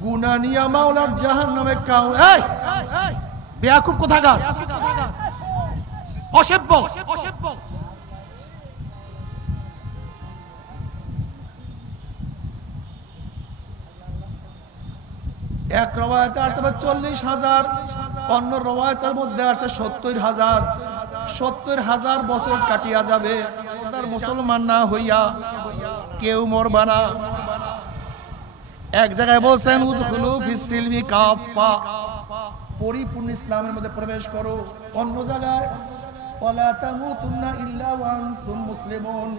গুনাহ নিয়া মাওলার জাহান্নামে কাউ এই বেয়াকুব কোথাকার অসভ্য এক রওয়ায়াতে আছে 40,000 অন্য রওয়ায়াতের মধ্যে আছে 70,000 70,000 বছর কাটিয়া যাবে তার মুসলমান না হইয়া কেউ মরবা না এক জায়গায় বলছেন উদখুলু ফিস সিলমি কাফা পরিপূর্ণ ইসলামের মধ্যে প্রবেশ করো অন্য জায়গায় ওয়ালা তামুতুন্না ইল্লা ওয়া আনতুম মুসলিমুন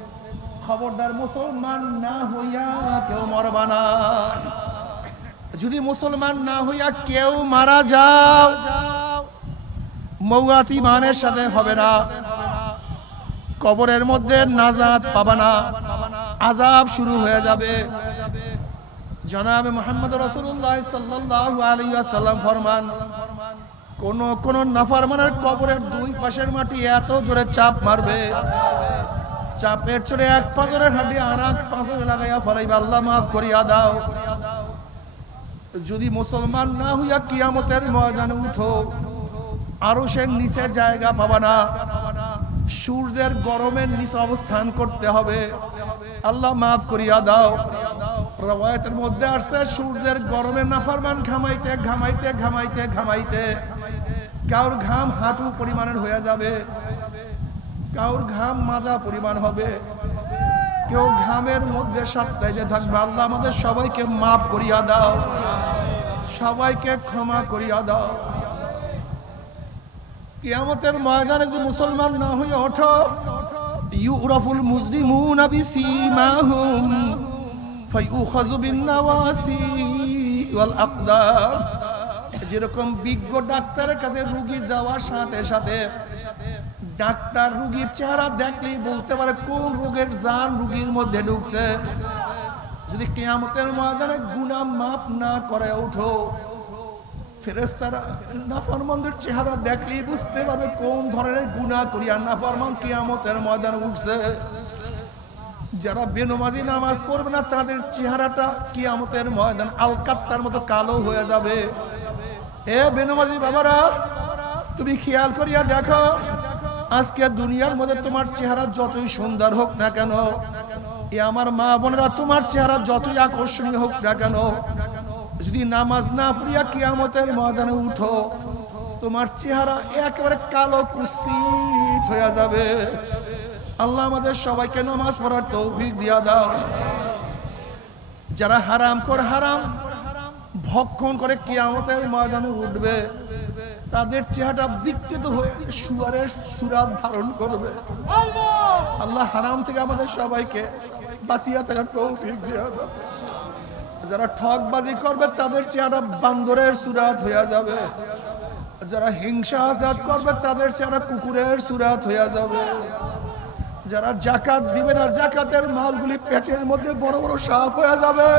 খবরদার মুসলমান না হইয়া কেউ মরবা না যদি মুসলমান না হইয়া কেউ মারা যাও মওয়াত ঈমানের সাথে হবে না কবরের মধ্যে নাজাত পাবা না আযাব শুরু হয়ে যাবে জনাবে মুহাম্মদ রাসূলুল্লাহ সাল্লাল্লাহু আলাইহি ওয়াসাল্লাম ফরমান কোন নাফরমানের কবরের দুই পাশের মাটি এত জোরে চাপ মারবে চাপের চড়ে এক পাঁজরের হাড়ি আর এক পাঁজরে লাগাইয়া ফলাইবা আল্লাহ মাফ করিয়া দাও যদি মুসলমান না হইয়া কিয়ামতের ময়দানে উঠো আরশের নিচে জায়গা পাবা না সূর্যের গরমের নিচে অবস্থান করতে হবে আল্লাহ মাফ করিয়া দাও রওয়ায়াতের মধ্যে আছে সূর্যের গরমে নাফরমান ঘামাইতে ঘামাইতে ঘামাইতে ঘামাইতে কাউর ঘাম হাঁটু পরিমাণের হয়ে যাবে কাউর ঘাম মাজা পরিমাণ হবে কেউ ঘামের মধ্যে সাতটাইতে থাকবে আল্লাহ আমাদের সবাইকে মাফ করিয়া দাও সবাইকে ক্ষমা করিয়া দাও কিয়ামতের ময়দানে যদি মুসলমান না হয়ে ওঠো ইউরাফুল মুজরিমুনা বিসীমাহুম ফায়ুখাযু বিন-নাওয়াসি ওয়াল আকদাম যেরকম বিজ্ঞ ডাক্তারের কাছে রোগী যাওয়ার সাথে সাথে ডাক্তার রোগীর চেহারা দেখলেই বলতে পারে কোন রোগের জান রোগীর মধ্যে ঢুকছে যদি কিয়ামতের ময়দানে গুনাহ মাফ না করে ওঠো ফেরেশতারা নাফরমানদের চেহারা দেখলেই বুঝতে পারবে কোন ধরনের গুনাহ করিয়া নাফরমান কিয়ামতের ময়দানে উঠছে যারা বেনমাজি নামাজ পড়বে না তাদের চেহারাটা কিয়ামতের ময়দান আলকাত্তার মতো কালো হয়ে যাবে এ বেনমাজি বাবারা তুমি খেয়াল করিয়া দেখো আজকে দুনিয়ার মধ্যে তোমার চেহারা যতই সুন্দর হোক না কেন এ আমার মা বোনেরা তোমার চেহারা যতই আকর্ষণীয় হোক না কেন যদি নামাজ না পড়িয়া কিয়ামতের ময়দানে উঠো তোমার চেহারা একেবারে কালো কুৎসিত হয়ে যাবে আল্লাহ আমাদের সবাইকে নামাজ পড়ার তৌফিক দিয়া দাও যারা হারাম ভক্ষণ করে কিয়ামতের ময়দানে উঠবে তাদের চেহারাটা বিকৃত হয়ে শুয়ারের সূরত ধারণ করবে আল্লাহ হারাম থেকে আমাদের সবাইকে বাঁচিয়ে থাকার তৌফিক দিয়া দাও যারা ঠকবাজি করবে তাদের চেহারা বান্দরের সূরত হয়ে যাবে যারা হিংসা হাসাদ করবে তাদের চেহারা কুকুরের সূরত হয়ে যাবে যারা যাকাত দিবে না যাকাতের মালগুলি পেটের মধ্যে বড় বড় সাপ হয়ে যাবে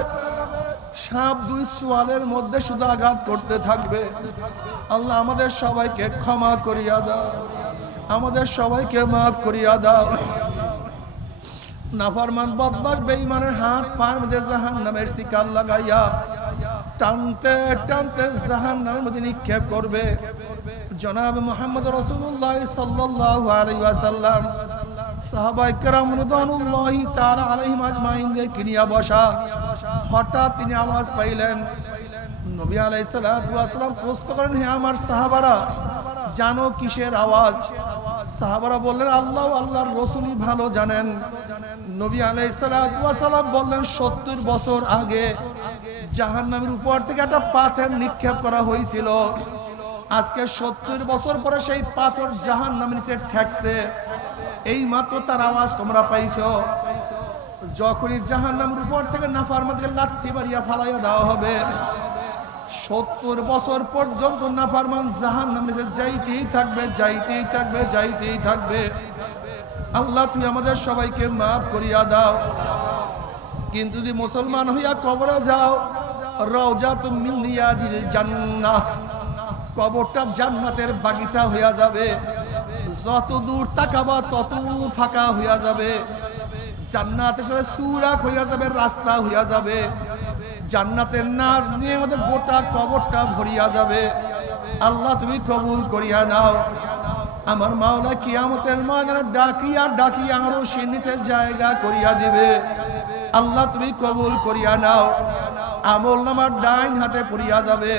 সাপ দুই সোয়ালের মধ্যে শুধু আঘাত করতে থাকবে আল্লাহ আমাদের সবাইকে ক্ষমা করিয়া দাও আমাদের সবাইকে মাফ করিয়া দাও নাফরমান বদমাশ বেঈমানের হাত পায়ের মধ্যে জাহান্নামের শিকল লাগাইয়া টানতে টানতে জাহান্নামের মধ্যে নিক্ষেপ করবে জনাব মুহাম্মদ রাসূলুল্লাহ সাল্লাল্লাহু আলাইহি ওয়াসাল্লাম সাহাবায়ে কেরাম রাদিয়াল্লাহু তাআলা আলাইহিম আজমাইনদেরকে নিয়ে বসা হঠাৎ তিনি আওয়াজ পাইলেন নবী আলাইহিস সালাতু ওয়াস সালাম প্রশ্ন করেন হে আমার সাহাবারা জানো কিসের আওয়াজ সাহাবারা বললেন আল্লাহ আল্লাহর রাসূলই ভালো জানেন নবী আলাইহিস সালাতু ওয়াস সালাম বললেন 70 বছর আগে জাহান্নামের উপর থেকে একটা পাথর নিক্ষেপ করা হয়েছিল আজকে 70 বছর পরে সেই পাথর জাহান্নামের নিচে ঠেকছে এই মাত্র তার আওয়াজ তোমরা পাইছো যখনই জাহান্নামের উপর থেকে নাফরমানকে লাথি মারিয়া ফালাইয়া দেওয়া হবে 70 বছর পর্যন্ত নাফরমান জাহান্নামের নিচে যাইতেই থাকবে যাইতেই থাকবে যাইতেই থাকবে আল্লাহ তুমি আমাদের সবাইকে মাফ করিয়া দাও কিন্তু যদি মুসলমান হইয়া কবরে যাও রাউজাতুম মিন রিয়াজিল জান্নাহ কবরটা জান্নাতের বাগিচা হইয়া যাবে যত দূর তাকাবা তত ফাঁকা হইয়া যাবে জান্নাতের সাথে সুরাক হইয়া যাবে রাস্তা হইয়া যাবে জান্নাতের নাজ নিয়ে আমাদের গোটা কবরটা ভরিয়া যাবে। আল্লাহ তুমি কবুল করিয়া নাও। আমার মাওলা কিয়ামতের ময়দানে ডাকিয়া ডাকিয়া আরশের নিচে জায়গা করিয়া দিবে। আল্লাহ তুমি কবুল করিয়া নাও। আমলনামার ডাইন হাতে পড়িয়া যাবে।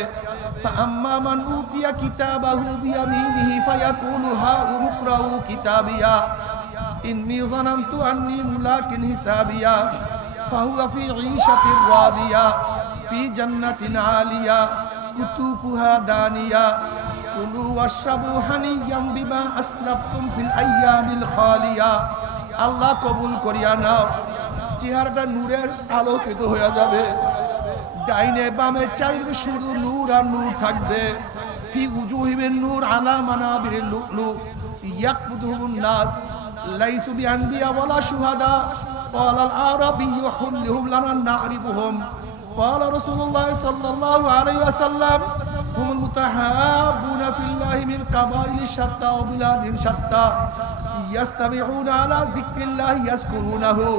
আম্মা মান উতিয়া কিতাবাহু বিয়ামিনিহি ফায়াকুলু হা উমকরাউ কিতাবিয়া ইন্নী যানানতু আন্নী মুলাকিন হিসাবিয়া ফাহুয়া ফি ঈশাতির রাদিয়া ফি জান্নাতিন আলিয়া কুতুফুহা দানিয়া কুলু ওয়াশরাবু হানিয়াম বিমা আসলাফতুম ফিল আইয়ামিল খালিয়া। আল্লাহ কবুল করিয়া নাও। চেহারাটা নূরের আলোকিত হয়ে যাবে। ডাইনে বামে চারিদিকে শুধু নূর আর নূর থাকবে। ফি উজুহিমিন নূর আলা মানাবিরিল লুলু ইয়াকবুতুহুন নাস লাইসু বিআনবিয়া ওয়ালা শুহাদা ক্বালাল আরাবিয়্যু হুল্লুহুম লানা না'রিফুহুম ক্বালা রাসূলুল্লাহ সাল্লাল্লাহু আলাইহি ওয়াসাল্লাম হুমুল মুতাহাব্বুনা ফিল্লাহি মিন কাবাইলি শাত্তা ওয়া বিলাদিন শাত্তা ইয়াস্তামিউনা আলা যিকরিল্লাহি ইয়াজকুরুনাহু।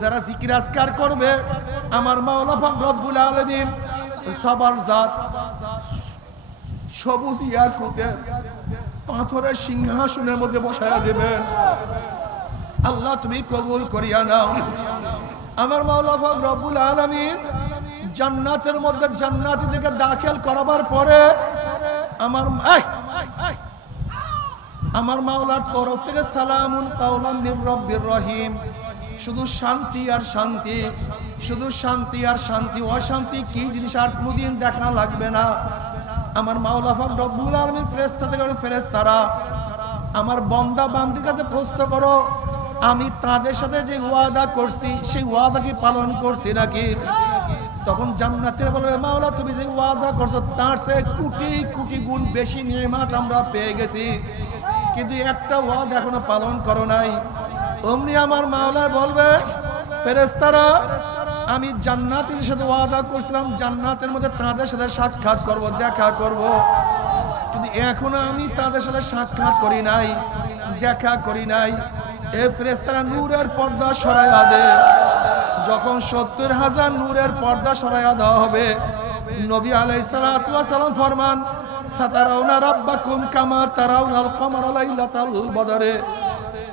যারা জিকির আজকার করবে আমার মাওলা পাক রব্বুল আলামিন সবার জাত সবুজ ইয়াকুতের পাথরের সিংহাসনের মধ্যে বসায়া দেবেন। আল্লাহ তুমি কবুল করিয়া নাও। আমার মাওলা পাক রব্বুল আলামিন জান্নাতের মধ্যে জান্নাতীদেরকে দাখিল করাবার পরে আমার মাওলার তরফ থেকে সালামুন কাওলাম মির রব্বির রহিম। শুধু শান্তি আর শান্তি, শুধু শান্তি আর শান্তি। অশান্তি কি জিনিস আর কোনোদিন দেখা লাগবে না। আমার মাওলা পাক রব্বুল আলামিন ফেরেশতা থেকে ফেরেশতারা আমার বান্দা বান্দির কাছে প্রশ্ন করো আমি তাদের সাথে যে ওয়াদা করছি সেই ওয়াদা কি পালন করছি নাকি। তখন জান্নাতীরা বলবে মাওলা তুমি যে ওয়াদা করছো তার চেয়ে কোটি কোটি গুণ বেশি নিয়ামত আমরা পেয়ে গেছি, কিন্তু একটা ওয়াদা এখনো পালন করো নাই। অমনি আমার মাওলা বলবে ফেরেশতারা আমি জান্নাতীদের সাথে ওয়াদা করছিলাম জান্নাতের মধ্যে তাদের সাথে সাক্ষাৎ করব, দেখা করব, কিন্তু এখনো আমি তাদের সাথে সাক্ষাৎ করি নাই, দেখা করি নাই। এই ফেরেশতারা নূরের পর্দা সরাইয়া দেয়। যখন ৭০,০০০ নূরের পর্দা সরাইয়া দেওয়া হবে নবী আলাইহিস সালাতু ওয়াস সালাম ফরমান সাতারাউনা রাব্বাকুম কামা তারাউনাল কমারা লাইলাতাল বদরে।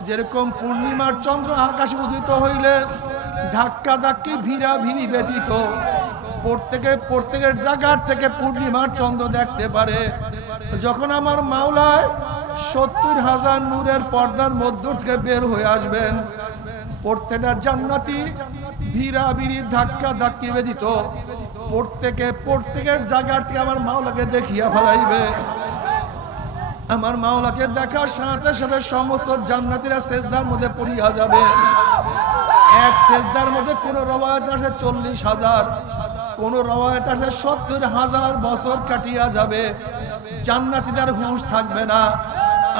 যেরকম পূর্ণিমার চন্দ্র আকাশে উদিত হইলে ধাক্কা ধাক্কি ভিড়া ভিড়ি ব্যতীত প্রত্যেকের জায়গার থেকে পূর্ণিমার চন্দ্র দেখতে পারে, যখন আমার মাওলায় ৭০,০০০ নূরের পর্দার মধ্য থেকে বের হয়ে আসবেন প্রত্যেকটা জান্নাতি ভিড়া ভিড়ি ধাক্কা ধাক্কি ব্যতীত প্রত্যেকের জায়গার থেকে আমার মাওলাকে দেখিয়া ফেলাইবে। আমার মাওলাকে দেখার সাথে সাথে সমস্ত জান্নাতীরা সেজদার মধ্যে পড়িয়া যাবে। এক সেজদার মধ্যে কোন রওয়ায়াত আছে ৪০,০০০, কোন রওয়ায়াত আছে ৭০,০০০ বছর কাটিয়া যাবে। জান্নাতীদের হুঁশ থাকবে না।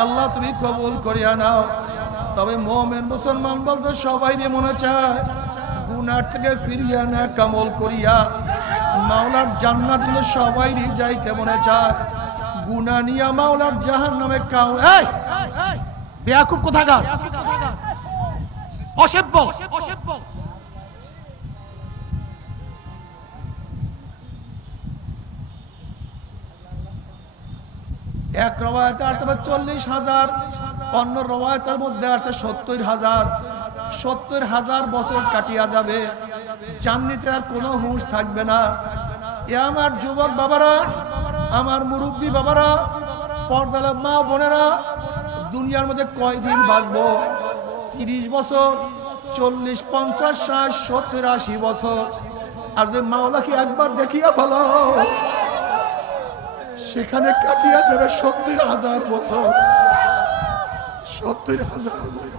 আল্লাহ তুমি কবুল করিয়া নাও। তবে মুমিন মুসলমান বলতে সবাই মনে চায় গুনাহ থেকে ফিরিয়া না কামল করিয়া মাওলার জান্নাত দিলে সবাই যাইতে মনে চায়। গুনাহ নিয়া মাওলার জাহান্নামে কাউ এই বেয়াকুব কোথাকার অসভ্য। এক রওয়ায়াতে আছে ৪০,০০০, অন্য রওয়ায়াতের মধ্যে আছে ৭০,০০০। ৭০,০০০ বছর কাটিয়া যাবে, জান্নাতে আর কোনো হুঁশ থাকবে না। এ আমার যুবক বাবারা, আমার মুরব্বী বাবারা, পর্দার মা বোনেরা, দুনিয়ার মধ্যে কয়দিন বাঁচবো? ৩০ বছর, ৪০, ৫০, ৬০, ৭০, ৮০ বছর। আর যদি মাওলাকে একবার দেখিয়া ভালো সেখানে কাটিয়া যাবে ৭০,০০০ বছর। ৭০,০০০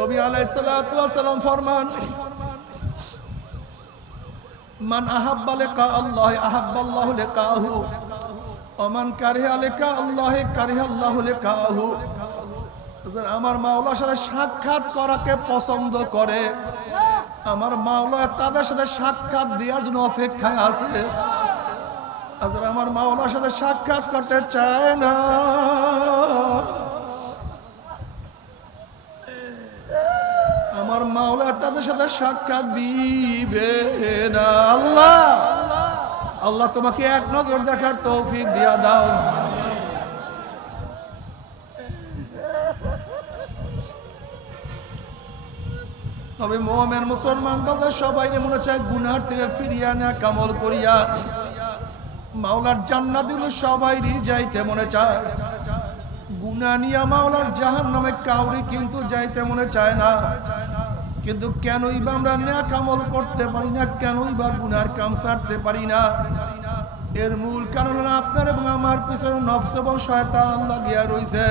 নবী আলাইহিস সালাতু ওয়াস সালাম ফরমান মান আহাব্বা লিকা আল্লাহ আহাব্বাল্লাহু লিকাহু ওয়া মান কারিহা লিকা আল্লাহ কারিহাল্লাহু লিকাহু। আমার মাওলার সাথে সাক্ষাৎ করাকে পছন্দ করে, আমার মাওলা তাদের সাথে সাক্ষাৎ দেওয়ার জন্য অপেক্ষায় আছে। আর আমার মাওলার সাথে সাক্ষাৎ করতে চায় না আমার মাওলা তাদের সাথে সাক্ষাৎ দিবে না। আল্লাহ আল্লাহ তোমাকে এক নজর দেখার তৌফিক দিয়া দাও। তবে মুমিন মুসলমান বান্দা সবাই মনে চায় গুনাহ থেকে ফিরিয়া না কামল করিয়া মাওলার জান্নাতুল সবাইরই যাইতে মনে চায়। গুনাহ নিয়া মাওলার জাহান্নামে কাউরি কিন্তু যাইতে মনে চায় না। কিন্তু কেনই বা আমরা নেক আমল করতে পারি না, কেনই বা গুনার কাম ছাড়তে পারি না? এর মূল কারণ হলো আপনার এবং আমার পিছনে নফস এবং শয়তান লাগিয়া রয়েছে।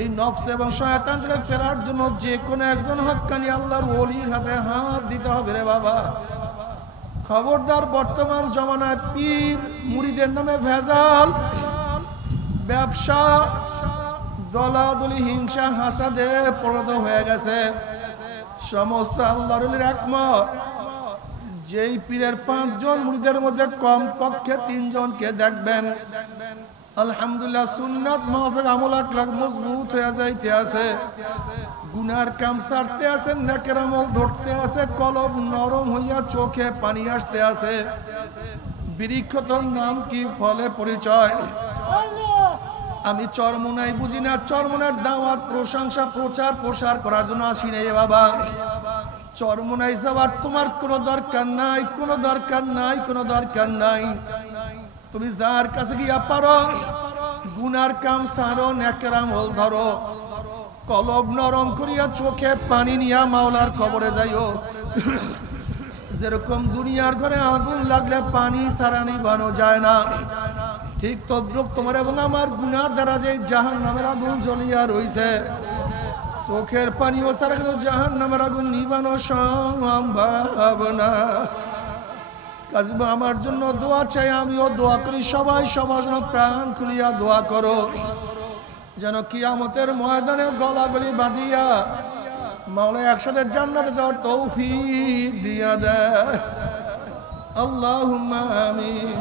এই নফস এবং শয়তান থেকে ফেরার জন্য যে কোনো একজন হক্কানি আল্লাহর ওলির হাতে হাত দিতে হবে রে বাবা। খবরদার, বর্তমান জমানায় পীর মুরিদের নামে ভেজাল, ব্যবসা, দলাদলি, হিংসা, হাসাদে পরিণত হয়ে গেছে। সমস্ত আল্লাহর ওলির একমত, যেই পীরের 5 জন মুরিদের মধ্যে কম পক্ষে 3 জনকে দেখবেন আলহামদুলিল্লাহ সুন্নাত মাহফিল আমল আকলাক মজবুত হয়ে যাইতে আছে, গুনার কাম ছাড়তে আছে, নেকের আমল ধরতে আছে, কলব নরম হইয়া চোখে পানি আসতে আছে। বৃক্ষতর নাম কি, ফলে পরিচয়। আমি চরমোনাই বুঝি না, চরমোনার দাওয়াত, প্রশংসা, প্রচার প্রসার করার জন্য আসি নাই বাবা। চরমোনাই যাওয়ার তোমার কোনো দরকার নাই, কোনো দরকার নাই, কোনো দরকার নাই। তুমি যার কাছে গিয়া পারো গুনার কাম ছাড়ো, নেকের আমল ধরো, কলব নরম করিয়া চোখে পানি নিয়া মাওলার কবরে যাইও। যেরকম দুনিয়ার ঘরে আগুন লাগলে পানি ছাড়া নিভানো যায় না, ঠিক তদ্রুপ তোমার এবং আমার গুনার দ্বারা যে জাহান্নামের আগুন জ্বলিয়া রইছে, চোখের পানিও ছাড়া কিন্তু জাহান্নামের আগুন নিভানো সম্ভব না। কাজে আমার জন্য দোয়া চাই, আমিও দোয়া করি, সবাই সবার জন্য প্রাণ খুলিয়া দোয়া করো, যেন কিয়ামতের ময়দানে গলাগলি বাঁধিয়া মাওলা একসাথে জান্নাতে যাওয়ার তৌফিক দিয়া দেয়। আল্লাহুম্মা আমিন।